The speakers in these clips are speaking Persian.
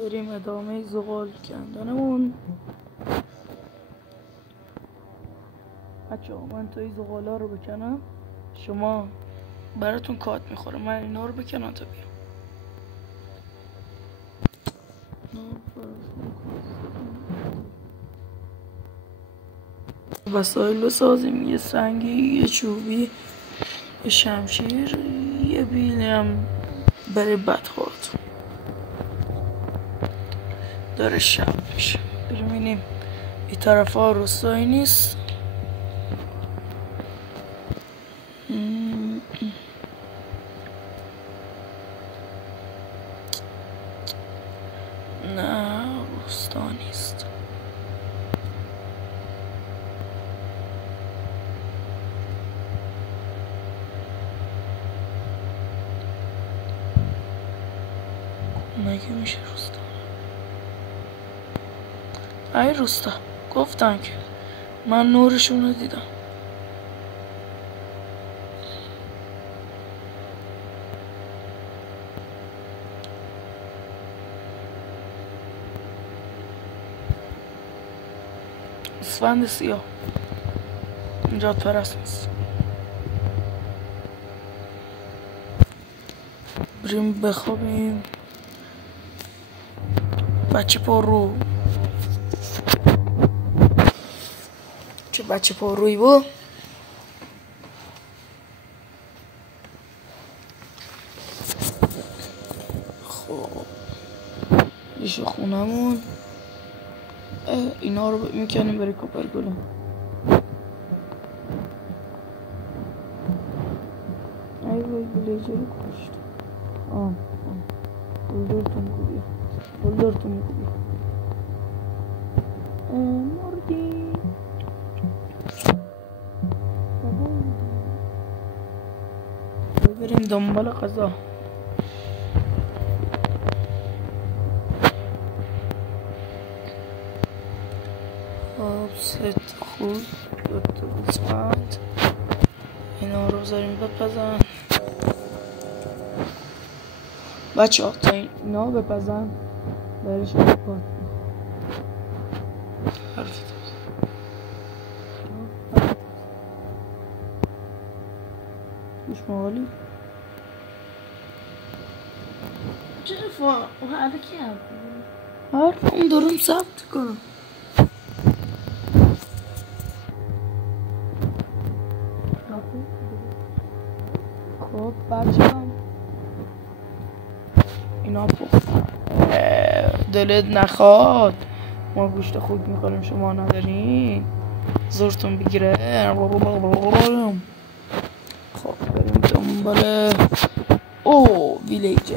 بریم ادامه زغال کندنمون. بچه‌ها من تا این زغالا رو بکنم، شما براتون کات میخوره، من اینا رو بکنم تا بیام. وسایل بسازیم، یه سنگی، یه چوبی، یه شمشیر، یه بیلی هم برای بدخورتون. داره شب میشه، بریم اینیم این طرف ها روستایی نیست. نه روستا نیست. مگه میشه روستا؟ ای روستا گفتن که من نورشون رو دیدم. اسفند سیاه نجات پرست نیست. بریم بخوابیم. بچه پر رو، چه بچه پر روی بود. خب ایش خونمون اینا رو میکنیم برای کوپرگلو. ای وای ویلیجر رو کشت. بولدرتون بیا، بولدرتون بیا. مردی. بریم دنبال غذا. خب ست خوب دوتا گوسفند، اینا رو بذاریم بپزن. بچه ها تا اینا بپزن برای شما پات حرفی گوش موالی چرا حرفی کی حرف اون دارم ثبت کنم. خب بچه هم اینا پختن. دلت نخواد ما گوشت خوک میکنیم شما ندارین، زورتون بگیره. خب بریم دنبال ویلیجر.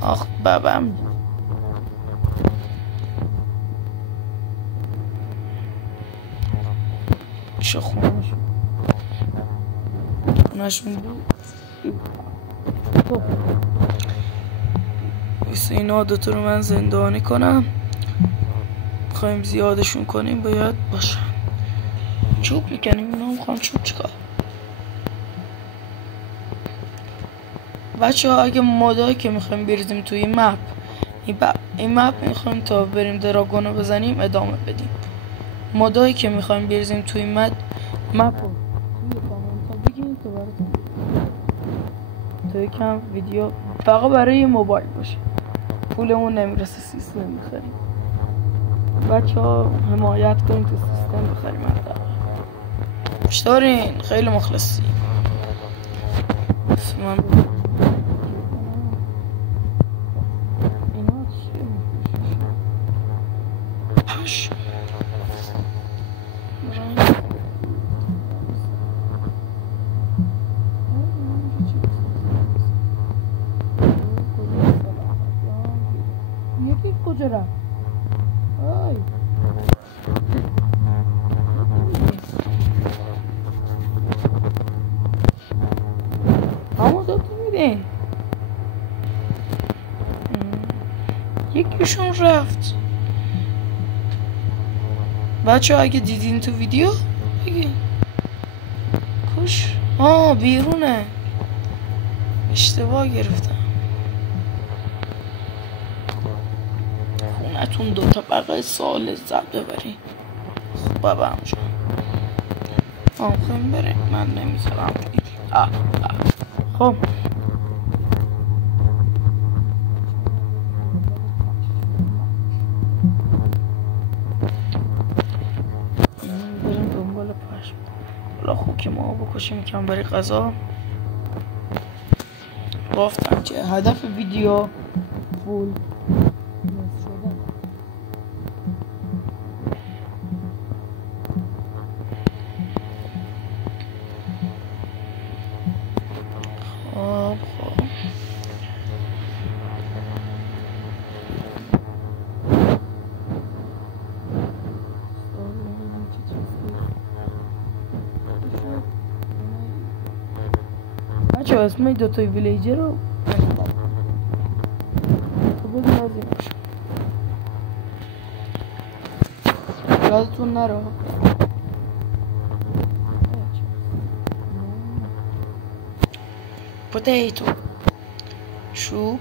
آخ بابم چه خونهشون بود. ایسا اینا دوتا رو من زندانی کنم. میخوایم زیادشون کنیم باید باشن. چوب میکنیم اینا میخوام چوب چکار. بچه ها اگه مادایی که میخوایم بریزیم توی این مپ میخوایم تا بریم دراگونو بزنیم ادامه بدیم. مادایی که میخوایم بریزیم توی مپ رو توی کامنت ها بگیم تا براتون تا یکم ویدیو فقط برای موبایل باشه، پولمون نمیرسه سیستم میخریم. بچه ها حمایت کنیم تو سیستم بخریم. چطورین؟ خیلی مخلصی. من اینا چیه؟ هش یکی کجا رفت؟ آی همون دو میره. یکیشون رفت. بچه اگه دیدین تو ویدیو بگین. توش بیرونه، اشتباه گرفتم. خونتون 2 طبقه سال لذت ببرین. خب بابا همجا خواهیم بریم، من نمیذارم. خب بریم دنبال پشم. حالا خوب که ما بکشیم کم برای غذا. گفتم که هدف ویدیو فول شدن. خب بچه اسم این دوتای ویلیجر رو بگو لازم باشه، یادتون نره. پوتیتو، چوب،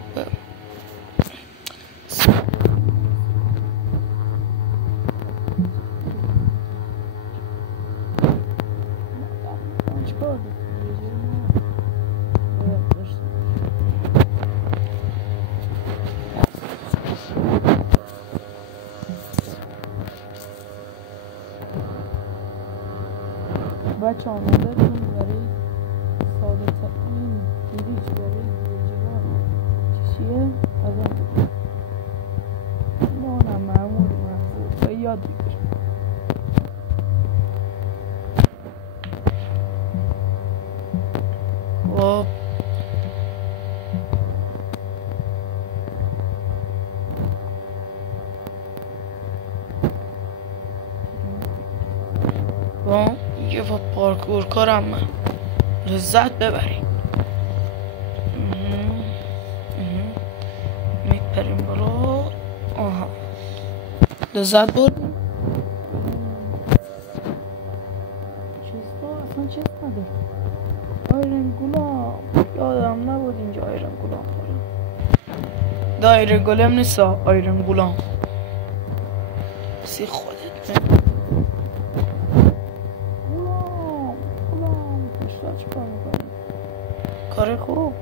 بچه آمادهتون برای ساده ترین بریج برای ویلیجرها چیه؟ از آن بگیم مانم معمول محضور و یاد بگیرم. خب یه با پارکور کارم من لذت ببریم. میپریم بالا. لذت بردیم. چیزها اصلا چیز نداره. آیرن گلام یادم نبود اینجا آیرن گلام دارم. دایره گلم نیست، آیرن گلام سی خودت من چی کار میکنی؟ کار خوب.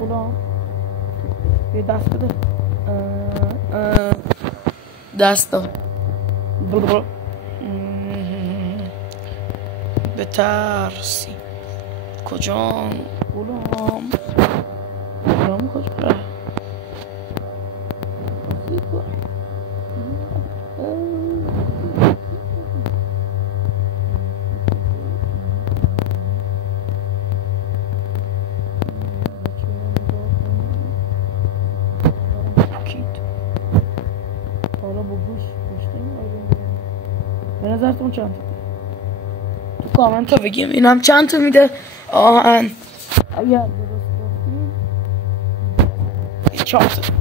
غلام یه دست بده. دست داد. بترسی کجا غلام؟ غلام کجا ره؟ به نظرتون چند تا؟ تو کامنت ها بگیم اینم چند تا میده آهن. اگر درست گفتیم 4 تا.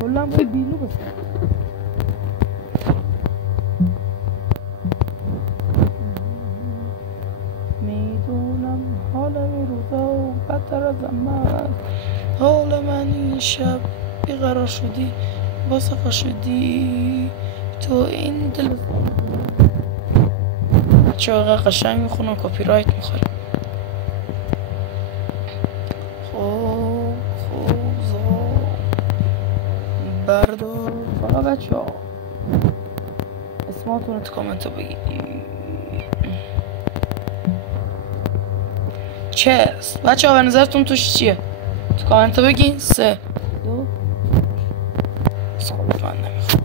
کلا باید بیلو بسن. میدونم حال روزا بدتر از من، حال من این شب بیقرار شدی، واسه شدی تو این دل چقدر قشنگ میخونم، کپی رایت میخوره. خوب بردار. حالا بچه ها اسماتون رو تو کامنت ها بگید. چست بچه ها به نظرتون توش چیه؟ تو کامنت ها بگین. 3 2 سالت من نمیخوام.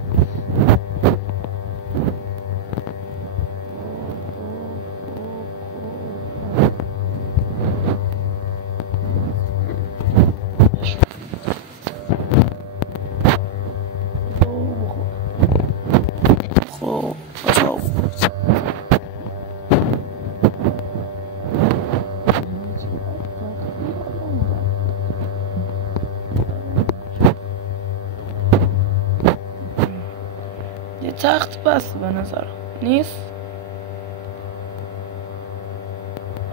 تخت بس به نظرم نیست.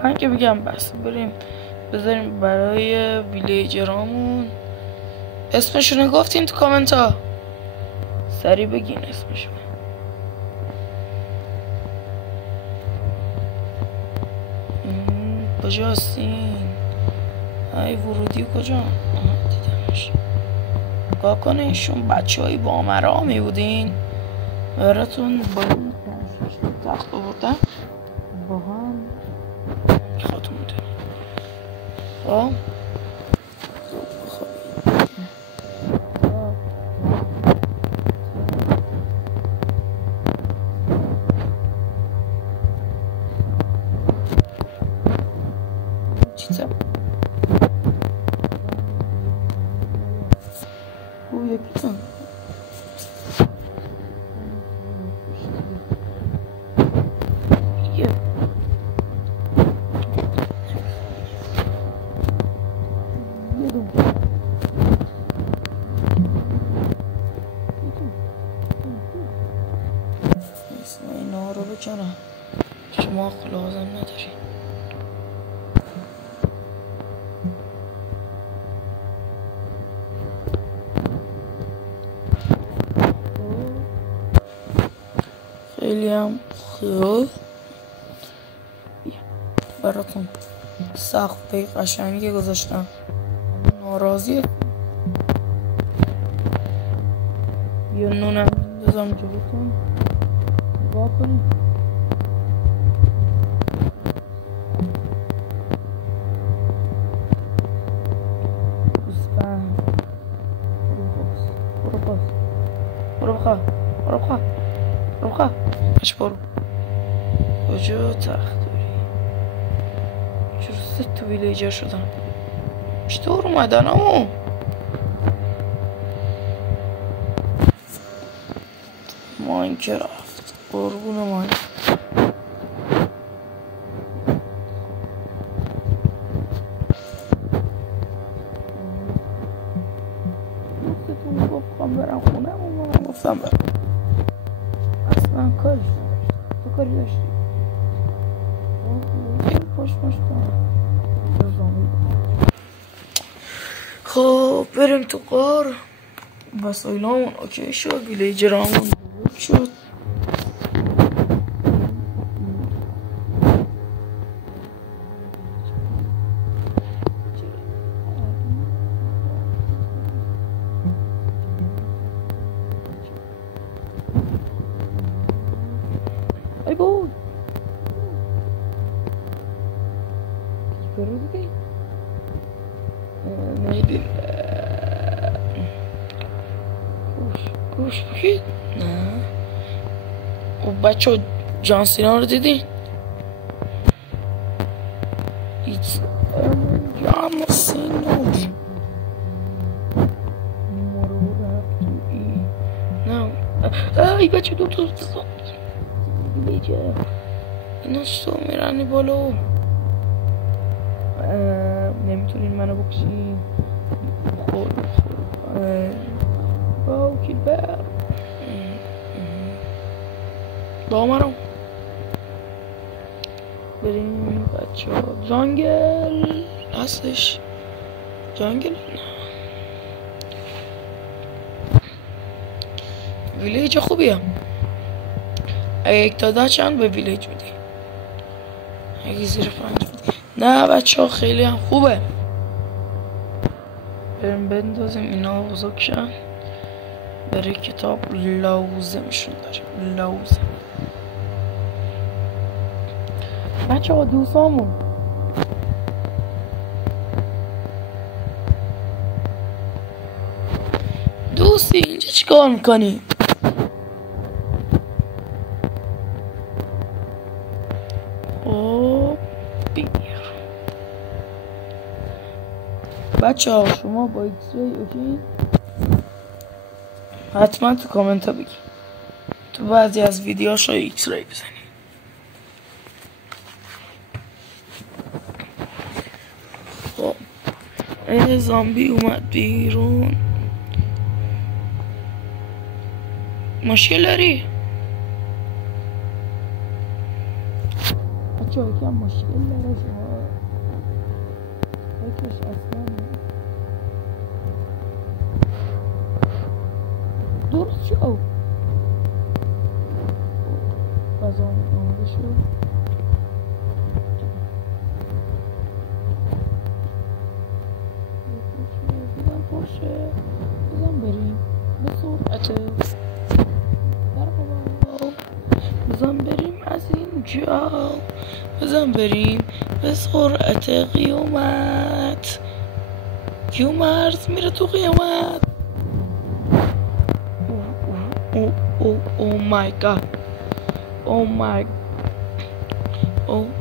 من که بگم بس بریم بذاریم برای ویلیجرامون. اسمشونو گفتین تو کامنت ها، سریع بگین اسمشون. کجا هستین؟ ای ورودی کجا؟ دیدمش. نگاه کنین ایشون بچه های بامرامی بودین براتون با این تخت آوردن با هم خودتون میدونین. خب اینا رو بکنم، شما لازم نداری. خیلی هم خوب. براتون سقف قشنگی گذاشتم. ناراضیه یه نونم بذارم جلوتون نگاه کنید. برو بخواه برو کجا تخت داری؟ چرا سه تو ویلیجر شدن؟ چطور اومدن همون؟ ماینکرافت قربون ماینکرافت. دوستتون گفتم برم خونه من گفتم برم. اصلا کاری داشتی پشت خب بریم تو قار. وسایلامون اوکی شد، ویلیجرامون بزرگ شد. ای بود برو نمیدیم گوش بگید. نه و بچه جان سینا رو دیدین؟ جان سینا نه ای بچه دو ویلیجر اینا چطور میرنی بالا؟ نمیتونین منو بکشین. خود باوکی بر با منو بریم بچه ها. جانگل هستش؟ جانگل ویلیج خوبیه. یک تا چند به ویلیج میدی؟ اگه زیر 5 میدی؟ نه بچه ها خیلی هم خوبه. بریم بندازیم اینا بزرگ شن. برای کتاب لازمشون داریم. لازم بچه ها دوستامون دوستی اینجا چیکار میکنی؟ بچه ها شما با ایکس ری اوکی؟ حتما تو کامنت ها بگی تو بعضی از ویدیوهاش های ایکس ری بزنی. خب زامبی اومد بیرون. مشکل داری؟ بچه ها یکم مشکل داره شما فکرش اصلا درست شو غذا آماده شد بزن بریم به سرعت بزن بریم از اینجا بزن بریم به سرعت قیامت کیومرز میره تو قیامت او مای گاد او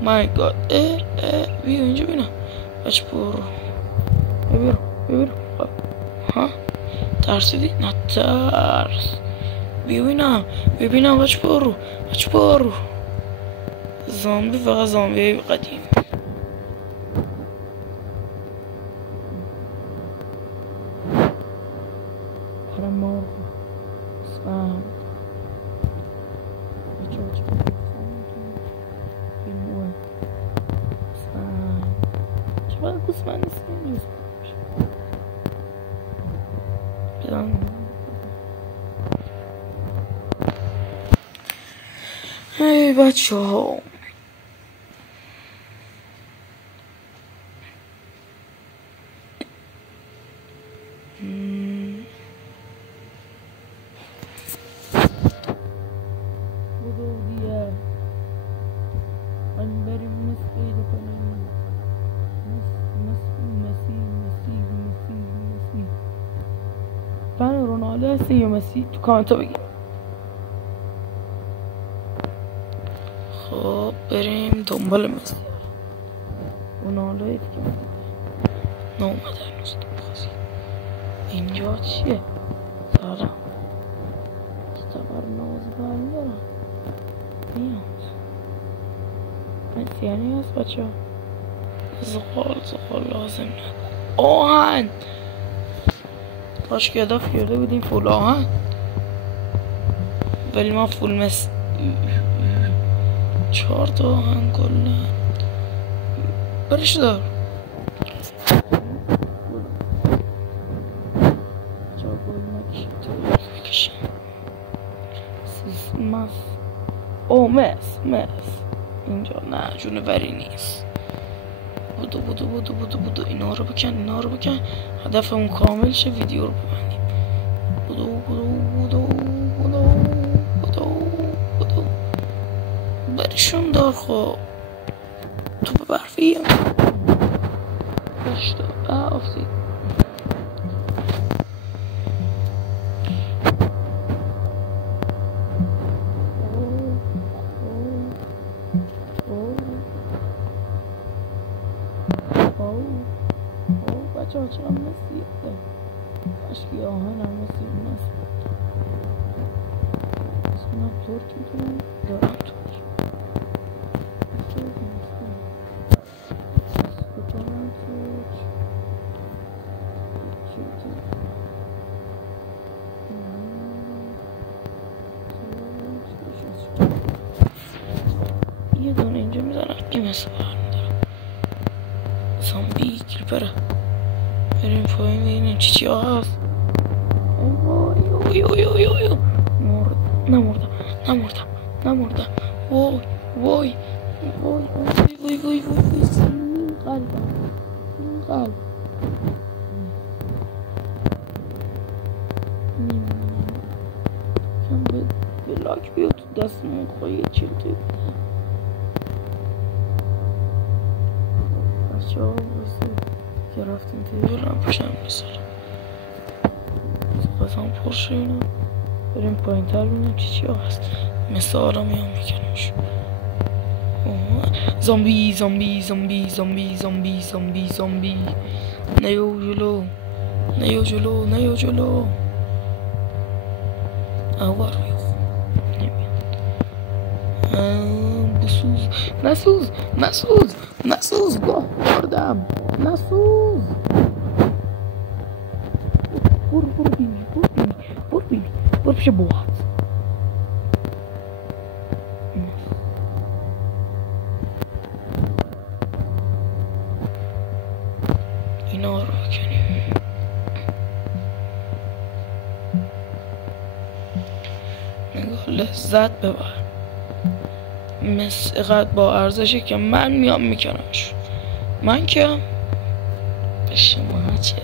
مای گاد بیا اینجا بینم بچه برو ببرو ها ترسیدی؟ نه ترس ببینم بچه برو زامبی فقط زامبی قدیم پرمار اسفند بچه بینوه اسفند چقدر گوسفند نیست ای بچه ها بودو دیگه من بریم مس پیدا کنیم مسی من رونالدو هستی یا مسی تو کامنت ها بگیم خب بریم دنبال مسی رونالدو دیگه نومده هنوز تو بازی اینجا چیه؟ سلام استقر ناز برمیدارم میاد مسیحانی هست بچه ها زغال لازم نه آهن کاش که هدف کرده بودیم فول آهن ولی ما فول مس 4 تا آهن کلا برش دار مس اینجا نه جونوری نیست بودو اینا رو بکن هدفمون کامل شه ویدیو رو ببندیم بودو برشون دار خب تو برفی برش دار افتید بچه ها چرا مسیحه کاشکی آهن هم مسیح نست اسمونم ترک میتونم دارم ترک یه دانه اینجا میزنم این مثل برمیدارم زامبی کلیپره بریم پایین ببینیم چی ها هست نمردم وای قلب کم به لاک بیاد تو دستمون خواهی چلتی بچه ها بایسته که رفتیم تیبل هم پشم میسارم قسم پرشه اینا بریم پایین تر بینیم چی ها هست مثل آرامی هم میکنمش زامبی نیو جلو اوار میخو نمیاد نسوز گاه بردم نسوز برو پیش بوات رو بکنیم. نگاه لذت ببر، مثل قد با ارزشه که من میام میکنمش. من که به شما چه؟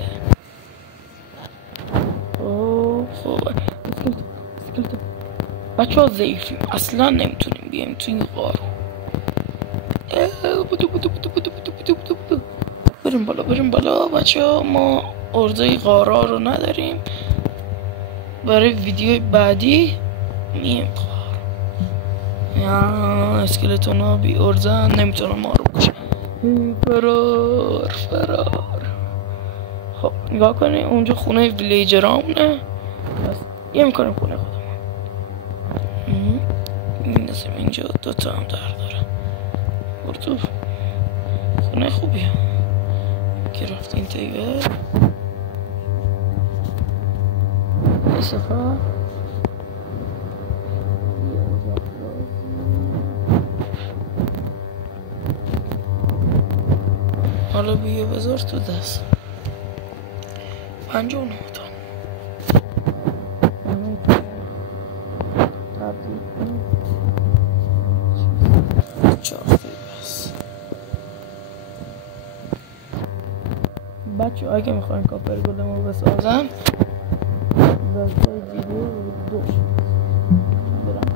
خب بچه ها ضعیفیم، اصلا نمیتونیم بیایم تو این غار. بریم بالا بچه ها. ما ارزه غارا رو نداریم، برای ویدیو بعدی میم غار. یا اسکلتون ها بی ارزن، نمیتونم ما رو بکشن. فرار. خب نگاه کنیم اونجا خونه ویلیجرامونه، بس یه میکنیم خونه خودمون. میندازیم اینجا، دوتا هم در داره. بردور خونه خوبیه که رفتین تیبه صفا. حالا بیا بذار تو دست 59 تا تبدیل کنیم 4 بس. بچه اگه میخواین کاپر گلمو بسازم واسه ویدیو دوش برم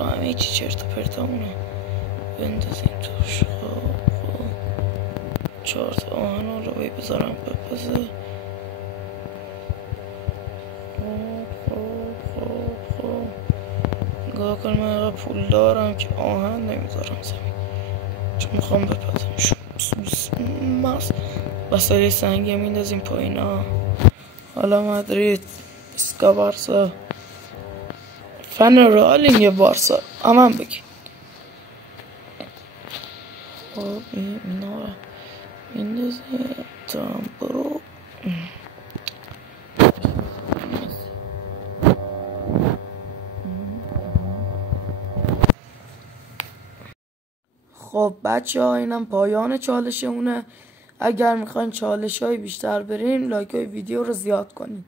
همه چی چرت و پرتامونه بندازیم توش. خب 4 تا آهن رو بذارم بپزه. خب نگاه کن، من اینقدر پول دارم که آهن نمیذارم زمین، چون میخوام بپزمشون. وسایل سنگی میندازیم پایینا. حالا مدرید اسکا بارسا فن رالینگ بارسا امان بگی. خب اینا رو میندازیم تا برو. خب بچه ها اینم پایان چالشمونه. اگر میخواین چالش های بیشتر بریم لایک های ویدیو رو زیاد کنین.